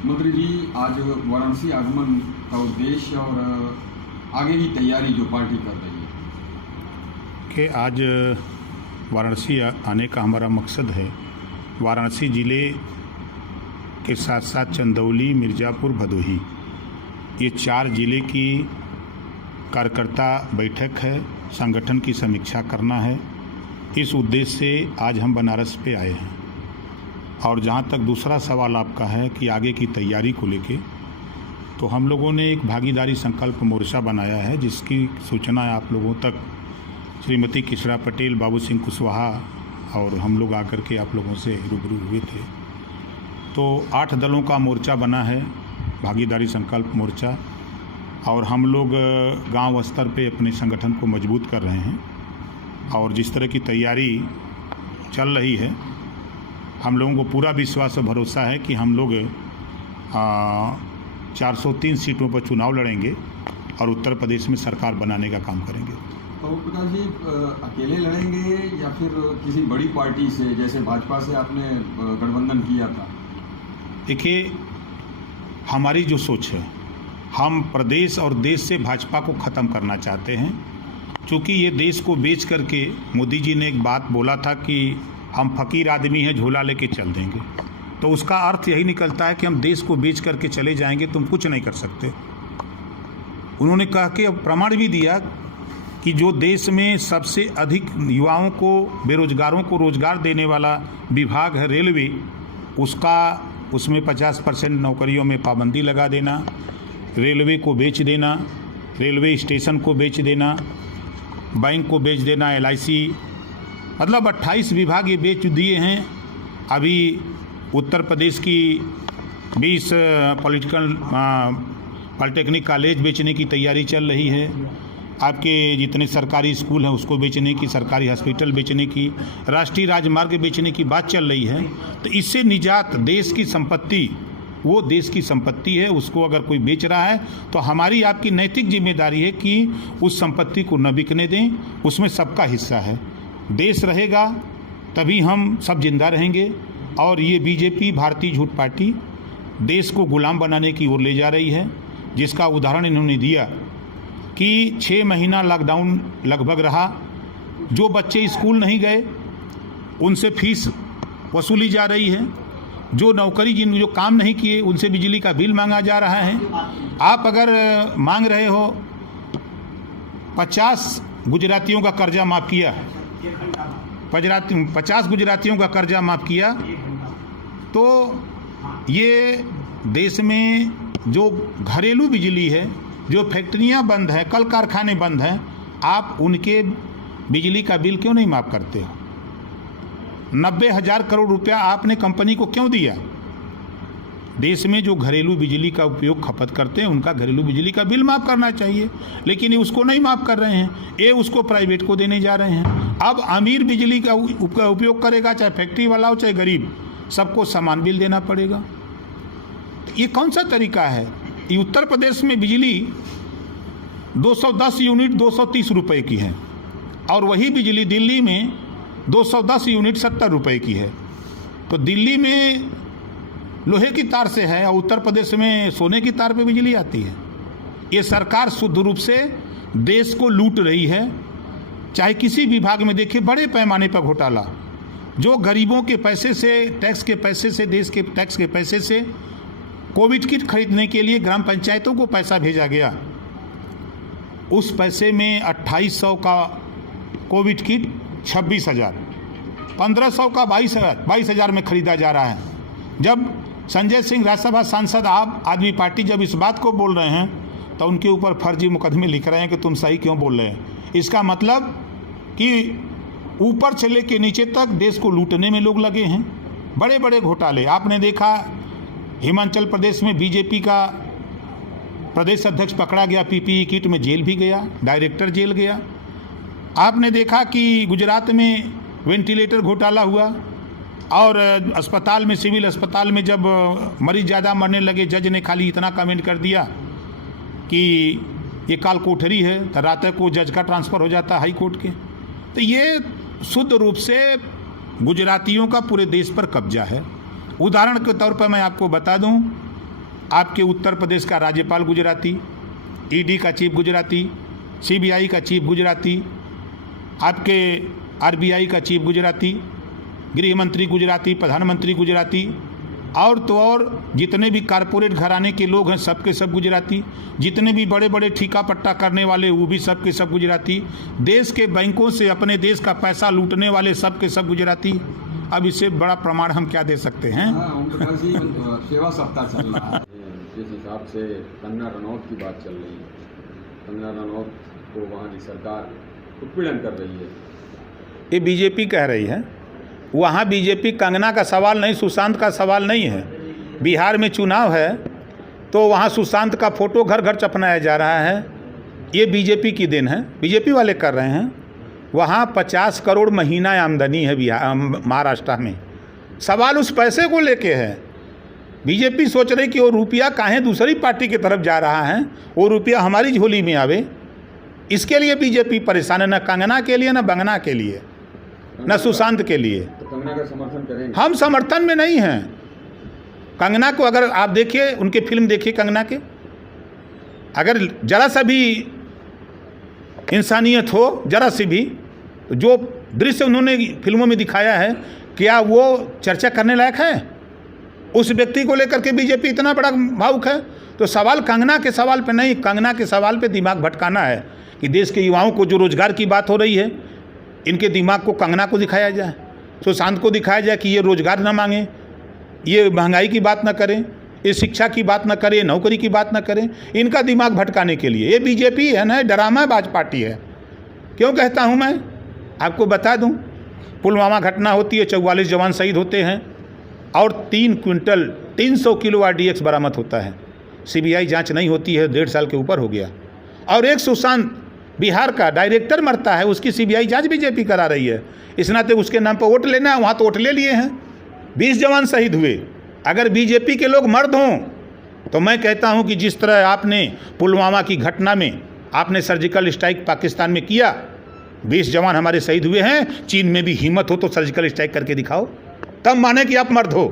मंत्री जी, आज वाराणसी आगमन का उद्देश्य और आगे की तैयारी जो पार्टी कर रही है। कि आज वाराणसी आने का हमारा मकसद है वाराणसी ज़िले के साथ साथ चंदौली, मिर्ज़ापुर, भदोही, ये 4 ज़िले की कार्यकर्ता बैठक है, संगठन की समीक्षा करना है। इस उद्देश्य से आज हम बनारस पे आए हैं। और जहाँ तक दूसरा सवाल आपका है कि आगे की तैयारी को लेके, तो हम लोगों ने एक भागीदारी संकल्प मोर्चा बनाया है, जिसकी सूचना आप लोगों तक श्रीमती किशोरा पटेल, बाबू सिंह कुशवाहा और हम लोग आकर के आप लोगों से रूबरू हुए थे। तो 8 दलों का मोर्चा बना है, भागीदारी संकल्प मोर्चा, और हम लोग गांव स्तर पे अपने संगठन को मजबूत कर रहे हैं। और जिस तरह की तैयारी चल रही है, हम लोगों को पूरा विश्वास और भरोसा है कि हम लोग 403 सीटों पर चुनाव लड़ेंगे और उत्तर प्रदेश में सरकार बनाने का काम करेंगे। तो प्रकाश जी, अकेले लड़ेंगे या फिर किसी बड़ी पार्टी से, जैसे भाजपा से आपने गठबंधन किया था? देखिए, हमारी जो सोच है, हम प्रदेश और देश से भाजपा को ख़त्म करना चाहते हैं। क्योंकि ये देश को बेच करके मोदी जी ने एक बात बोला था कि हम फकीर आदमी हैं, झोला लेके चल देंगे। तो उसका अर्थ यही निकलता है कि हम देश को बेच करके चले जाएंगे, तुम कुछ नहीं कर सकते। उन्होंने कहा कि अब प्रमाण भी दिया कि जो देश में सबसे अधिक युवाओं को, बेरोजगारों को रोजगार देने वाला विभाग है रेलवे, उसमें 50% नौकरियों में पाबंदी लगा देना, रेलवे को बेच देना, रेलवे स्टेशन को बेच देना, बैंक को बेच देना, LIC, मतलब 28 विभाग ये बेच दिए हैं। अभी उत्तर प्रदेश की 20 पॉलिटेक्निक कॉलेज बेचने की तैयारी चल रही है। आपके जितने सरकारी स्कूल हैं उसको बेचने की, सरकारी हॉस्पिटल बेचने की, राष्ट्रीय राजमार्ग बेचने की बात चल रही है। तो इससे निजात, देश की संपत्ति, वो देश की संपत्ति है, उसको अगर कोई बेच रहा है तो हमारी आपकी नैतिक जिम्मेदारी है कि उस संपत्ति को न बिकने दें। उसमें सबका हिस्सा है। देश रहेगा तभी हम सब जिंदा रहेंगे। और ये बीजेपी, भारतीय झूठ पार्टी, देश को गुलाम बनाने की ओर ले जा रही है, जिसका उदाहरण इन्होंने दिया कि 6 महीना लॉकडाउन लगभग रहा। जो बच्चे स्कूल नहीं गए उनसे फीस वसूली जा रही है। जो नौकरी जो काम नहीं किए उनसे बिजली का बिल मांगा जा रहा है। आप अगर मांग रहे हो 50 गुजरातियों का कर्जा माफ़ किया, 50 गुजरातियों का कर्जा माफ़ किया, तो ये देश में जो घरेलू बिजली है, जो फैक्ट्रियां बंद हैं, कल कारखाने बंद हैं, आप उनके बिजली का बिल क्यों नहीं माफ़ करते हो? 90,000 करोड़ रुपया आपने कंपनी को क्यों दिया? देश में जो घरेलू बिजली का उपयोग खपत करते हैं उनका घरेलू बिजली का बिल माफ़ करना चाहिए, लेकिन ये उसको नहीं माफ़ कर रहे हैं। ये उसको प्राइवेट को देने जा रहे हैं। अब अमीर बिजली का उपयोग करेगा, चाहे फैक्ट्री वाला हो चाहे गरीब, सबको समान बिल देना पड़ेगा। ये कौन सा तरीका है? ये उत्तर प्रदेश में बिजली 210 यूनिट 230 रुपये की है, और वही बिजली दिल्ली में 210 यूनिट 70 रुपये की है। तो दिल्ली में लोहे की तार से है और उत्तर प्रदेश में सोने की तार पे बिजली आती है। ये सरकार शुद्ध रूप से देश को लूट रही है। चाहे किसी विभाग में देखिए, बड़े पैमाने पर घोटाला, जो गरीबों के पैसे से, टैक्स के पैसे से, देश के टैक्स के पैसे से कोविड किट खरीदने के लिए ग्राम पंचायतों को पैसा भेजा गया। उस पैसे में 2800 का कोविड किट 26,000, 1500 का 22,000 में खरीदा जा रहा है। जब संजय सिंह राज्यसभा सांसद आप आदमी पार्टी जब इस बात को बोल रहे हैं, तो उनके ऊपर फर्जी मुकदमे लिख रहे हैं कि तुम सही क्यों बोल रहे हैं। इसका मतलब कि ऊपर से लेके नीचे तक देश को लूटने में लोग लगे हैं। बड़े बड़े घोटाले आपने देखा। हिमाचल प्रदेश में बीजेपी का प्रदेश अध्यक्ष पकड़ा गया, PPE किट में जेल भी गया, डायरेक्टर जेल गया। आपने देखा कि गुजरात में वेंटिलेटर घोटाला हुआ, और अस्पताल में, सिविल अस्पताल में जब मरीज ज़्यादा मरने लगे, जज ने खाली इतना कमेंट कर दिया कि ये काल कोठरी है, तो रात को जज का ट्रांसफ़र हो जाता हाई कोर्ट के। तो ये शुद्ध रूप से गुजरातियों का पूरे देश पर कब्जा है। उदाहरण के तौर पर मैं आपको बता दूं आपके उत्तर प्रदेश का राज्यपाल गुजराती, ईडी का चीफ गुजराती, सीबीआई का चीफ गुजराती, आपके आरबीआई का चीफ गुजराती, गृह मंत्री गुजराती, प्रधानमंत्री गुजराती, और तो और जितने भी कारपोरेट घराने के लोग हैं सबके सब गुजराती, जितने भी बड़े बड़े ठीका पट्टा करने वाले वो भी सबके सब गुजराती, देश के बैंकों से अपने देश का पैसा लूटने वाले सबके सब गुजराती। अब इससे बड़ा प्रमाण हम क्या दे सकते हैं? ओम प्रकाश जी, सेवा सप्ताह चल रहा है, जिस हिसाब से कंगना रनौत की बात चल रही है, कंगना रनौत को वहाँ की सरकार उत्पीड़न कर रही है। ये बीजेपी कह रही है, वहाँ बीजेपी, कंगना का सवाल नहीं, सुशांत का सवाल नहीं है। बिहार में चुनाव है तो वहाँ सुशांत का फोटो घर घर चपनाया जा रहा है, ये बीजेपी की देन है, बीजेपी वाले कर रहे हैं। वहाँ 50 करोड़ महीना आमदनी है बिहार, महाराष्ट्र में। सवाल उस पैसे को लेके है। बीजेपी सोच रही कि वो रुपया काहे दूसरी पार्टी की तरफ जा रहा है, वो रुपया हमारी झोली में आवे, इसके लिए बीजेपी परेशान है, न कंगना के लिए, न बंगना के लिए, न सुशांत के लिए। तो कंगना का समर्थन करेंगे? हम समर्थन में नहीं हैं। कंगना को अगर आप देखिए, उनके फिल्म देखिए कंगना के, अगर जरा सा भी इंसानियत हो, जरा सी भी, तो जो दृश्य उन्होंने फिल्मों में दिखाया है, क्या वो चर्चा करने लायक है? उस व्यक्ति को लेकर के बीजेपी इतना बड़ा भावुक है। तो सवाल कंगना के सवाल पे नहीं, कंगना के सवाल पे दिमाग भटकाना है कि देश के युवाओं को जो रोजगार की बात हो रही है, इनके दिमाग को कंगना को दिखाया जाए, सुशांत को दिखाया जाए कि ये रोजगार ना मांगे, ये महंगाई की बात ना करें, ये शिक्षा की बात ना करें, नौकरी की बात ना करें, इनका दिमाग भटकाने के लिए। ये बीजेपी है ना, ड्रामाबाज पार्टी है। क्यों कहता हूँ मैं? आपको बता दूँ, पुलवामा घटना होती है, 44 जवान शहीद होते हैं और 3 क्विंटल 300 किलो RDX बरामद होता है। CBI जांच नहीं होती है, 1.5 साल के ऊपर हो गया। और एक सुशांत बिहार का डायरेक्टर मरता है, उसकी CBI जांच बीजेपी करा रही है। इस नाते उसके नाम पर वोट लेना है, वहाँ तो वोट ले लिए हैं। 20 जवान शहीद हुए। अगर बीजेपी के लोग मर्द हों तो मैं कहता हूं कि जिस तरह आपने पुलवामा की घटना में आपने सर्जिकल स्ट्राइक पाकिस्तान में किया, 20 जवान हमारे शहीद हुए हैं, चीन में भी हिम्मत हो तो सर्जिकल स्ट्राइक करके दिखाओ, तब माने कि आप मर्द हो।